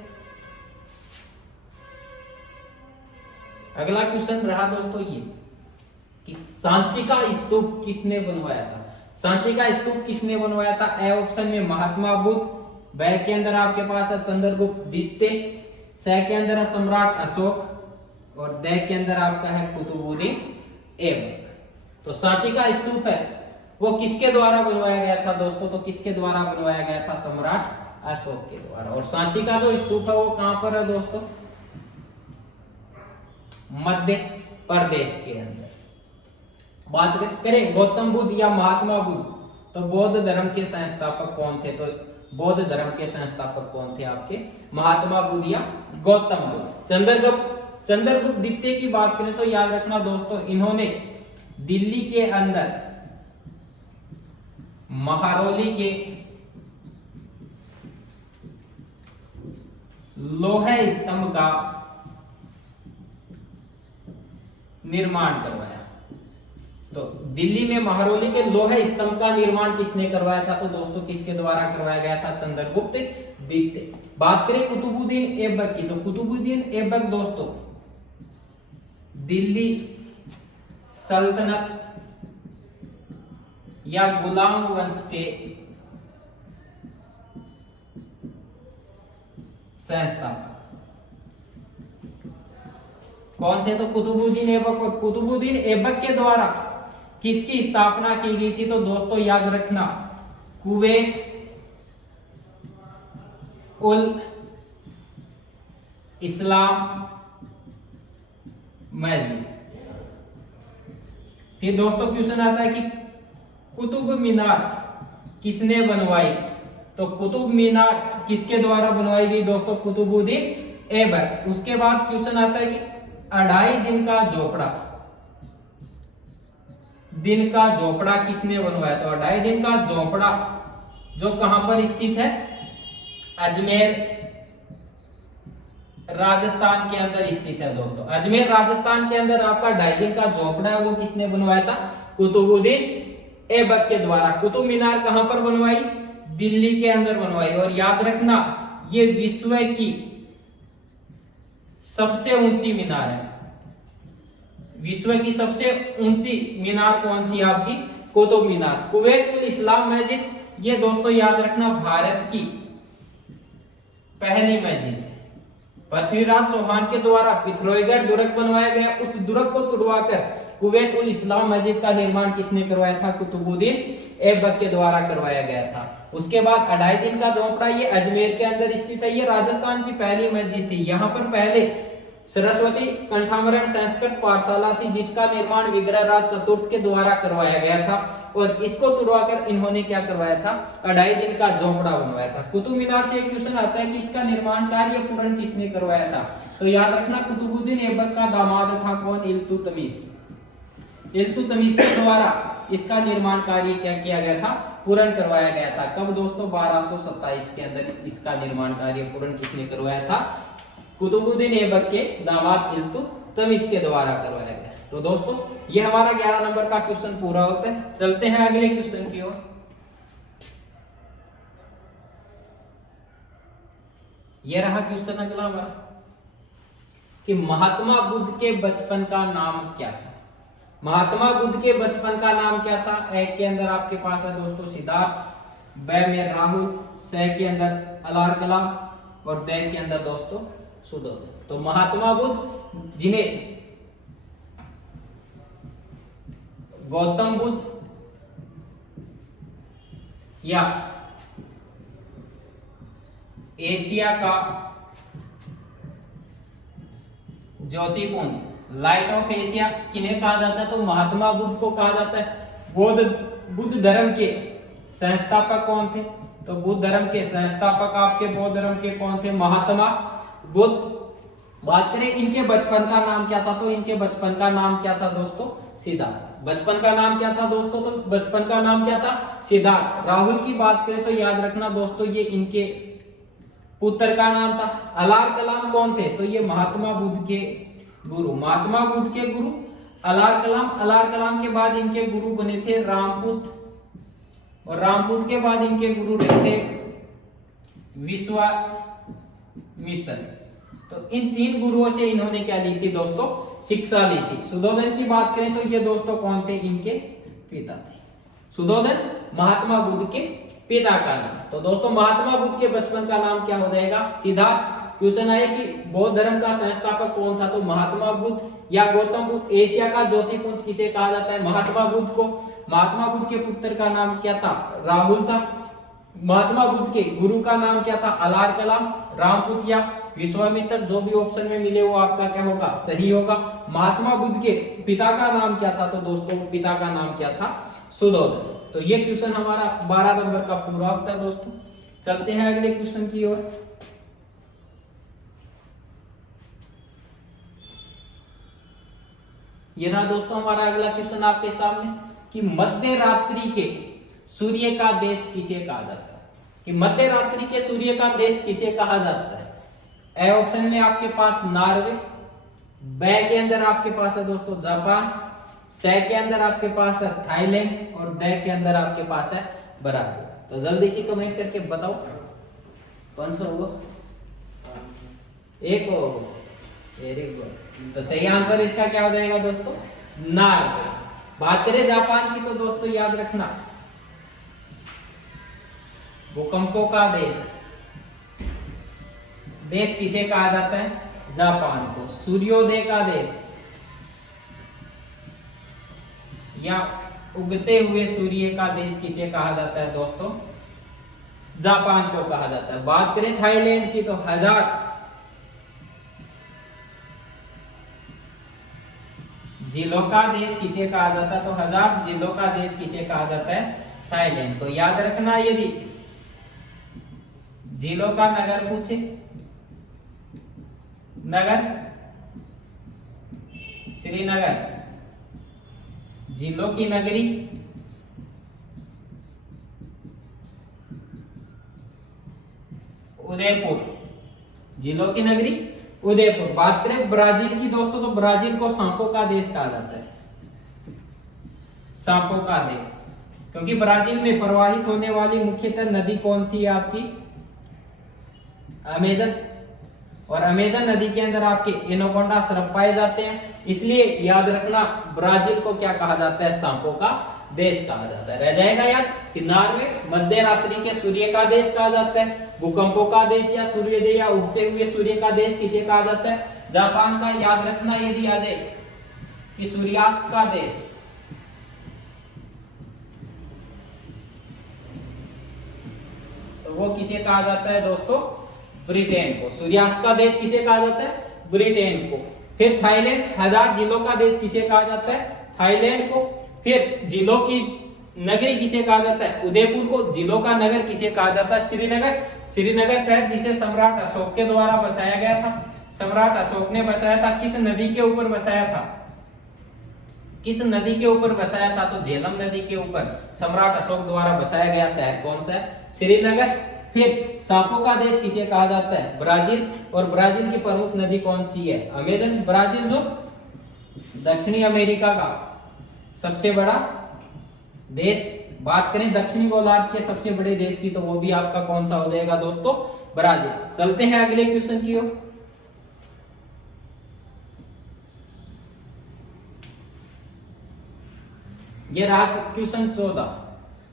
अगला क्वेश्चन रहा दोस्तों ये कि सांची का स्तूप किसने बनवाया था? सांची का स्तूप किसने बनवाया था? ए ऑप्शन में महात्मा बुद्ध, ब के अंदर आपके पास है चंद्रगुप्त द्वितीय, स के अंदर है सम्राट अशोक और द के अंदर आपका है कुतुबुद्दीन ऐबक। तो सांची का स्तूप है वो किसके द्वारा बनवाया गया था दोस्तों? तो किसके द्वारा बनवाया गया था? सम्राट अशोक के द्वारा। और सांची का जो स्तूप है वो कहां पर है दोस्तों? मध्य प्रदेश के अंदर। बात करें गौतम बुद्ध या महात्मा बुद्ध, तो बौद्ध धर्म के संस्थापक कौन थे? तो बौद्ध धर्म के संस्थापक कौन थे आपके? महात्मा बुद्ध या गौतम बुद्ध। चंद्रगुप्त द्वितीय की बात करें तो याद रखना दोस्तों, इन्होंने दिल्ली के अंदर महारौली के लोहे स्तंभ का निर्माण करवाया। तो दिल्ली में महारौली के लोहे स्तंभ का निर्माण किसने करवाया था? तो दोस्तों किसके द्वारा करवाया गया था? चंद्रगुप्त द्वितीय। बात करें कुतुबुद्दीन ऐबक की, तो कुतुबुद्दीन ऐबक दोस्तों दिल्ली सल्तनत या गुलाम वंश के संस्थापक कौन थे? तो कुतुबुद्दीन ऐबक। और कुतुबुद्दीन ऐबक के द्वारा किसकी स्थापना की गई थी? तो दोस्तों याद रखना, कुवैत उल इस्लाम मस्जिद। फिर दोस्तों क्वेश्चन आता है कि कुतुब मीनार किसने बनवाई? तो कुतुब मीनार किसके द्वारा बनवाई गई दोस्तों? कुतुबुद्दीन ऐबक। उसके बाद क्वेश्चन आता है कि 2.5 दिन का झोपड़ा किसने बनवाया? तो 2.5 दिन का झोपड़ा जो कहां पर स्थित है? अजमेर राजस्थान के अंदर स्थित है दोस्तों। अजमेर राजस्थान के अंदर आपका 2.5 दिन का झोपड़ा है वो किसने बनवाया था? कुतुबुद्दीन ऐबक के द्वारा। कुतुब मीनार कहां पर बनवाई? दिल्ली के अंदर बनवाई। और याद रखना ये विश्व की सबसे ऊंची मीनार है। विश्व की सबसे ऊंची मीनार कौन सी? आपकी कुतुब मीनार। कुवैत उल इस्लाम मस्जिद, ये दोस्तों याद रखना भारत की पहली मस्जिद। पृथ्वीराज चौहान के द्वारा पिथौरागढ़ दुर्ग बनवाया गया। उस दुर्ग को तुड़वाकर कुवैत उल इस्लाम मस्जिद का निर्माण किसने करवाया था? कुतुबुद्दीन ऐबक के द्वारा करवाया गया था। उसके बाद 2.5 दिन का झोपड़ा ये अजमेर के अंदर स्थित है। ये राजस्थान की पहली मस्जिद थी। यहाँ पर पहले सरस्वती कंठामरण संस्कृत पाठशाला थी जिसका निर्माण विग्रहराज चतुर्थ के द्वारा करवाया गया था। और इसको तुड़वाकर इन्होंने क्या करवाया था? 2.5 दिन का झोपड़ा बनवाया था। कुतुब मीनार से एक क्वेश्चन आता है कि इसका निर्माण कार्य पूर्ण किसने करवाया था? तो याद रखना कुतुबुद्दीन ऐबक का दामाद था कौन? इल्तुतमिश। इल्तुतमिश के द्वारा इसका निर्माण कार्य क्या किया गया था? पूर्ण करवाया गया था। कब दोस्तों? 1227 के अंदर इसका निर्माण कार्य पूर्ण किसने करवाया था? कुतुबुद्दीन ऐबक के दामाद इल्तुतमिश के द्वारा करवाया गया। तो दोस्तों ये हमारा 11 नंबर का क्वेश्चन पूरा होता है। चलते हैं अगले क्वेश्चन की ओर। ये रहा क्वेश्चन अगला हमारा कि महात्मा बुद्ध के बचपन का नाम क्या था? महात्मा बुद्ध के बचपन का नाम क्या था? ए के अंदर आपके पास है दोस्तों सिद्धार्थ, ब में राहुल, स के अंदर अलार कलाम और द के अंदर दोस्तों सुदोध। तो महात्मा बुद्ध जिन्हें गौतम बुद्ध या एशिया का ज्योतिपुंज, लाइट ऑफ एशिया किन्हें कहा जाता है? तो महात्मा बुद्ध को कहा जाता है। बुद्ध धर्म के संस्थापक कौन थे? तो बुद्ध धर्म के संस्थापक आपके बौद्ध धर्म के कौन थे? महात्मा बुद्ध। बात करें इनके बचपन का नाम क्या था? तो इनके बचपन का नाम क्या था दोस्तों? सिद्धार्थ। बचपन का नाम क्या था दोस्तों? तो बचपन का नाम क्या था? सिद्धार्थ। राहुल की बात करें तो याद रखना दोस्तों ये इनके पुत्र का नाम था। अलार कलाम कौन थे? तो ये महात्मा बुद्ध के गुरु, महात्मा बुद्ध के गुरु अलार कलाम के बाद इनके गुरु बने थे रामपूत, और रामपूत के बाद इनके गुरु रहे थे विश्वामित्र। तो इन 3 गुरुओं से इन्होंने क्या ली थी दोस्तों, शिक्षा ली थी। सुधोधन की बात करें तो ये दोस्तों कौन थे, इनके पिता थे। सुधोधन महात्मा बुद्ध के पिता का नाम। तो दोस्तों महात्मा बुद्ध के बचपन का नाम क्या हो जाएगा, सिद्धार्थ। क्वेश्चन आया कि बौद्ध धर्म का संस्थापक कौन था, तो महात्मा बुद्ध या गौतम बुद्ध। एशिया का ज्योतिपुंज किसे कहा जाता है, महात्मा बुद्ध को। महात्मा बुद्ध के पुत्र का नाम क्या था, राहुल था। महात्मा बुद्ध के गुरु का नाम क्या था, अलार कलाम, रामपूत या विश्वामित्र। जो भी ऑप्शन में मिले वो आपका क्या होगा, सही होगा। महात्मा बुद्ध के पिता का नाम क्या था, तो दोस्तों पिता का नाम क्या था, सुधोधन। तो ये क्वेश्चन हमारा 12 नंबर का पूरा होता है दोस्तों। चलते हैं अगले क्वेश्चन की ओर। ये रहा दोस्तों हमारा अगला क्वेश्चन आपके सामने कि मध्य रात्रि के सूर्य का देश किसे कहा जाता है, कि मध्य रात्रि के सूर्य का देश किसे कहा जाता है। ए ऑप्शन में आपके पास नॉर्वे, बे के अंदर आपके पास है दोस्तों जापान, से के अंदर आपके पास है थाईलैंड, और दे के अंदर आपके पास है ब्राजील। तो जल्दी से कमेंट करके बताओ कौन सा होगा, एक होगा। Very good. तो सही आंसर इसका क्या हो जाएगा दोस्तों, नॉर्वे। बात करें जापान की तो दोस्तों याद रखना, भूकंपों का देश किसे कहा जाता है, जापान को। सूर्योदय का देश या उगते हुए सूर्य का देश किसे कहा जाता है दोस्तों, जापान को कहा जाता है। बात करें थाईलैंड की तो 1000 जिलों का देश किसे कहा जाता है, तो 1000 जिलों का देश किसे कहा जाता है, थाईलैंड को। याद रखना यदि जिलों का नगर पूछे, नगर श्रीनगर, जिलों की नगरी उदयपुर, जिलों की नगरी उदयपुर। बात करें ब्राजील की दोस्तों तो ब्राजील को सांपों का देश कहा जाता है, सांपों का देश, क्योंकि ब्राजील में प्रवाहित होने वाली मुख्यतः नदी कौन सी है आपकी, अमेजन। और अमेजन नदी के अंदर आपके एनाकोंडा सर्प पाए जाते हैं, इसलिए याद रखना ब्राजील को क्या कहा जाता है, सांपों का देश कहा जाता है। रह जाएगा याद कि नॉर्वे मध्य रात्रि के सूर्य का देश कहा जाता है, भूकंपों का देश या सूर्योदय या उगते हुए सूर्य का देश किसे कहा जाता है, जापान का। याद रखना यदि आ जाए कि सूर्यास्त का देश, तो वो किसे कहा जाता है दोस्तों, ब्रिटेन को। सूर्यास्त का देश किसे कहा जाता है, ब्रिटेन को। फिर थाईलैंड, 1000 जिलों का देश किसे कहा जाता है, थाईलैंड को। फिर जिलों की नगरी किसे कहा जाता है, उदयपुर को। जिलों का नगर किसे कहा जाता है, श्रीनगर। श्रीनगर शहर जिसे सम्राट अशोक के द्वारा बसाया गया था, सम्राट अशोक ने बसाया था। किस नदी के ऊपर बसाया था, किस नदी के ऊपर बसाया था, तो झेलम नदी के ऊपर सम्राट अशोक द्वारा बसाया गया शहर कौन सा है, श्रीनगर। फिर सांपों का देश किसे कहा जाता है, ब्राजील। और ब्राजील की प्रमुख नदी कौन सी है, अमेजन। ब्राजील जो दक्षिणी अमेरिका का सबसे बड़ा देश। बात करें दक्षिणी गोलार्ध के सबसे बड़े देश की तो वो भी आपका कौन सा हो जाएगा दोस्तों, ब्राजील। चलते हैं अगले क्वेश्चन की ओर। ये रहा क्वेश्चन 14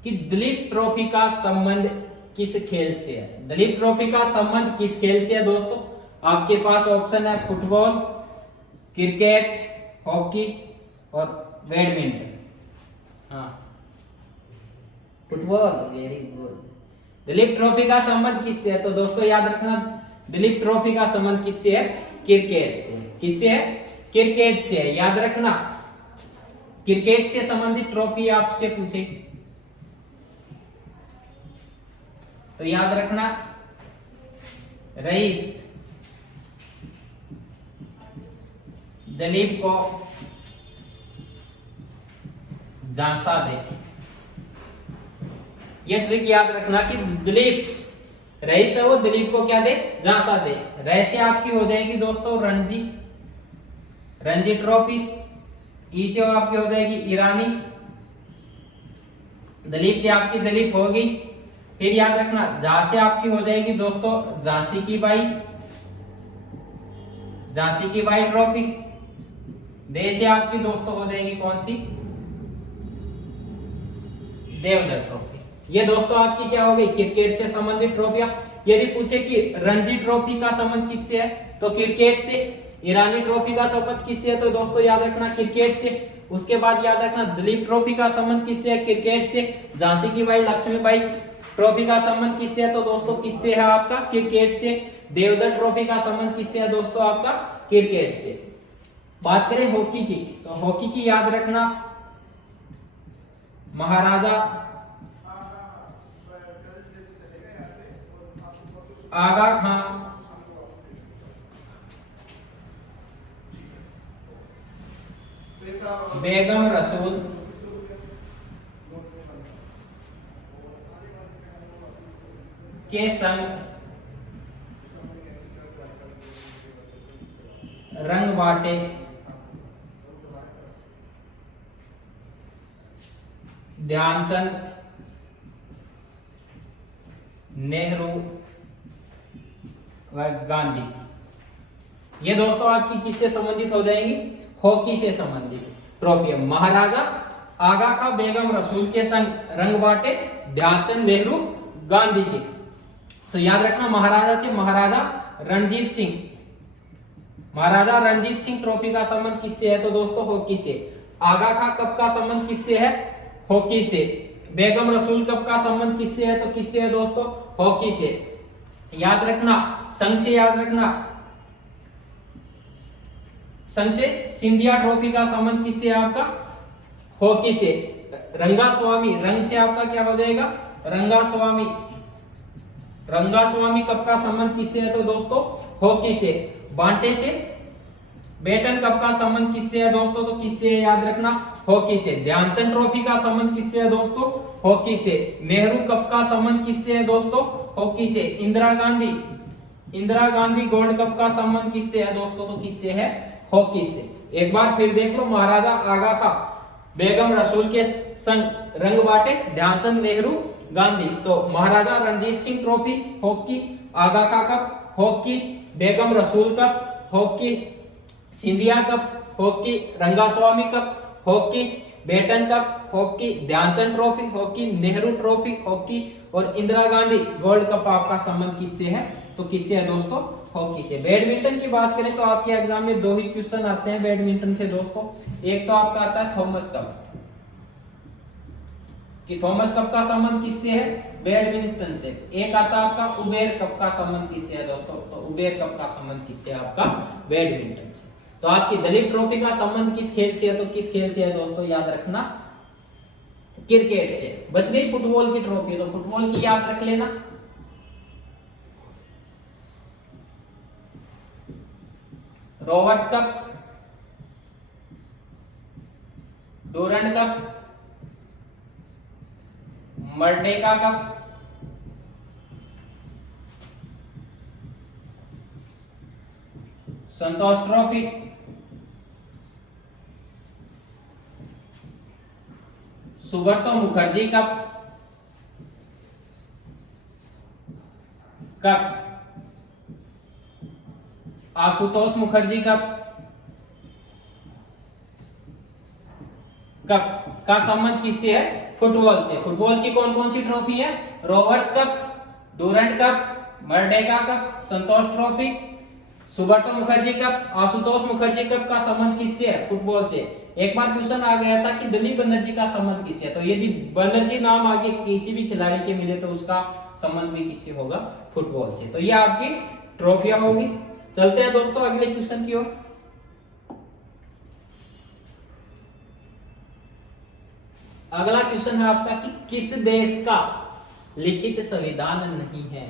कि दिलीप ट्रॉफी का संबंध किस खेल से है। दिलीप ट्रॉफी का संबंध किस खेल से है दोस्तों, आपके पास ऑप्शन है फुटबॉल, क्रिकेट, हॉकी और बैडमिंटन। हाँ football, very good. Dilip trophy का संबंध किससे है, तो दोस्तों याद रखना दिलीप ट्रॉफी का संबंध किससे है, क्रिकेट से। किससे है, क्रिकेट से है। याद रखना क्रिकेट से संबंधित ट्रॉफी आपसे पूछे तो याद रखना रईस, दिलीप को झांसा दे। ये ट्रिक याद रखना कि दिलीप रईस है वो दिलीप को क्या दे, झांसा दे। रह से आपकी हो जाएगी दोस्तों रणजी ट्रॉफी। ई से आपकी हो जाएगी ईरानी, दलीप से आपकी दलीप होगी। फिर याद रखना झा से आपकी हो जाएगी दोस्तों झांसी की बाई, झांसी की बाई ट्रॉफी। दे से आपकी दोस्तों हो जाएगी कौन सी, देवधर ट्रॉफी। ये दोस्तों आपकी क्या हो गई क्रिकेट से संबंधित ट्रॉफियां। यदि पूछे कि रणजी ट्रॉफी का संबंध किससे है तो क्रिकेट से, ईरानी ट्रॉफी का संबंध किससे है तो दोस्तों याद रखना क्रिकेट से। उसके बाद याद रखना दलीप ट्रॉफी का संबंध किससे है, क्रिकेट से। झांसी की बाई लक्ष्मीबाई ट्रॉफी का संबंध किससे है तो दोस्तों किससे है आपका, क्रिकेट से। देवधर ट्रॉफी का संबंध किससे है दोस्तों आपका, क्रिकेट से। बात करें हॉकी की तो हॉकी की याद रखना महाराजा आगा खां, बेगम रसूल, के संग रंग बाटे ध्यानचंद, नेहरू व गांधी। ये दोस्तों आपकी किससे संबंधित हो जाएंगी, हॉकी से संबंधित ट्रॉफी। महाराजा आगा खां बेगम रसूल के संग रंग बाटे ध्यानचंद, नेहरू, गांधी के। तो याद रखना महाराजा से महाराजा रणजीत सिंह, महाराजा रणजीत सिंह ट्रॉफी का संबंध किससे है तो दोस्तों हॉकी से। आगा खां कप का संबंध किससे है, हॉकी से। बेगम रसूल कप का संबंध किससे है तो किससे है दोस्तों, हॉकी से। याद रखना संघ से, याद रखना संघ से सिंधिया ट्रॉफी का संबंध किससे है आपका, हॉकी से। रंगास्वामी, रंग से आपका क्या हो जाएगा, रंगास्वामी, रंगास्वामी कप का संबंध किससे है तो दोस्तों हॉकी से। बांटे से बेटन कप का संबंध किससे है दोस्तों तो किससे है, याद रखना हॉकी से। ध्यानचंद ट्रॉफी का संबंध किससे है दोस्तों, हॉकी से। नेहरू कप का संबंध किससे है दोस्तों, हॉकी से। इंदिरा गांधी, इंदिरा गांधी गोल्ड कप का संबंध किससे है दोस्तों तो किससे है, हॉकी से। एक बार फिर देख लो, महाराजा आगा खां बेगम रसूल के संग रंग बाटे ध्यानचंद, नेहरू, गांधी। तो Maharaja Ranjit Singh trophy hockey, Aga Khan cup hockey, Begum Rasool cup hockey, Scindia cup hockey, Rangaswamy cup hockey, Beighton cup hockey, Dhyanchand trophy hockey, Nehru trophy hockey और इंदिरा गांधी गोल्ड कप आपका संबंध किससे है तो किससे है दोस्तों, हॉकी से। बैडमिंटन की बात करें तो आपके एग्जाम में दो ही क्वेश्चन आते हैं बैडमिंटन से दोस्तों। एक तो आपका आता है थॉमस कप, कि थॉमस कप का संबंध किससे है, बैडमिंटन से। एक आता है आपका उबेर कप का संबंध किससे है दोस्तों तो उबेर कप का संबंध किससे है आपका, बैडमिंटन से। तो आपकी दलीप ट्रॉफी का संबंध किस खेल से है तो किस खेल से है दोस्तों, याद रखना क्रिकेट से। बच गई फुटबॉल की ट्रॉफी, तो फुटबॉल की याद रख लेना। Roberts cup, Durand cup, Merdeka cup, Santosh trophy, Subroto Mukherjee cup, Ashutosh Mukherjee cup का संबंध किससे है, फुटबॉल से। फुटबॉल की कौन कौन सी ट्रॉफी है, Roberts cup, Durand cup, Merdeka cup, Santosh trophy, Subroto Mukherjee cup, Ashutosh Mukherjee cup का संबंध किससे है, फुटबॉल से। एक बार क्वेश्चन आ गया था कि दिलीप बनर्जी का संबंध किससे है, तो यदि बनर्जी नाम आगे किसी भी खिलाड़ी के मिले तो उसका संबंध भी किससे होगा, फुटबॉल से। तो ये आपकी ट्रॉफियां होगी। चलते हैं दोस्तों अगले क्वेश्चन की ओर। अगला क्वेश्चन है आपका कि किस देश का लिखित संविधान नहीं है।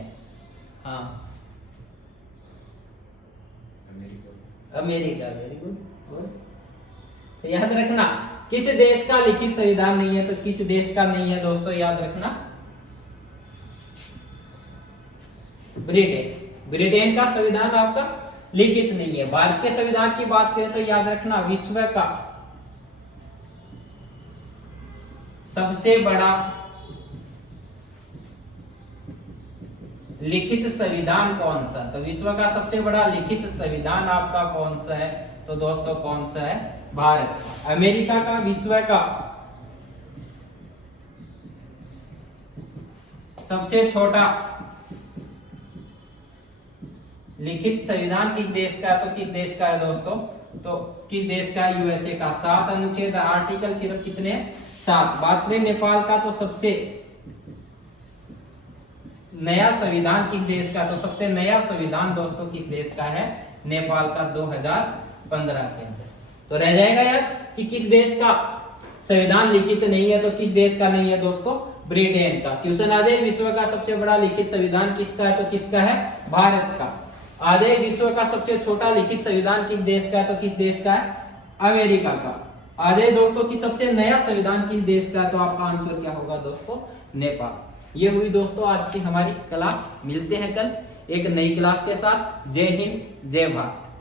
हाँ, अमेरिका। Very good. तो याद रखना किस देश का लिखित संविधान नहीं है, तो किस देश का नहीं है दोस्तों, याद रखना ब्रिटेन। ब्रिटेन का संविधान आपका लिखित नहीं है। भारत के संविधान की बात करें तो याद रखना विश्व का सबसे बड़ा लिखित संविधान कौन सा? तो विश्व का सबसे बड़ा लिखित संविधान आपका कौन सा है? तो दोस्तों कौन सा है? भारत। अमेरिका का विश्व का सबसे छोटा लिखित संविधान किस देश का है? तो किस देश का है दोस्तों? तो किस देश का? यूएसए का। 7 अनुच्छेद, आर्टिकल सिर्फ कितने? 7। बात करें नेपाल का, तो सबसे नया संविधान किस देश का? तो सबसे नया संविधान दोस्तों किस देश का है? नेपाल का, 2015 के अंदर। तो रह जाएगा यार कि किस देश का संविधान लिखित नहीं है, तो किस देश का नहीं है दोस्तों? ब्रिटेन का। क्वेश्चन आ जाए विश्व का सबसे बड़ा लिखित संविधान किसका है? तो किसका है? भारत का। आ जाए विश्व का सबसे छोटा लिखित संविधान किस देश का है? तो किस देश का है? अमेरिका का। आ जाए दोस्तों कि सबसे नया संविधान किस देश का है? तो आपका आंसर क्या होगा दोस्तों? नेपाल। ये हुई दोस्तों आज की हमारी क्लास। मिलते हैं कल एक नई क्लास के साथ। जय हिंद, जय भारत।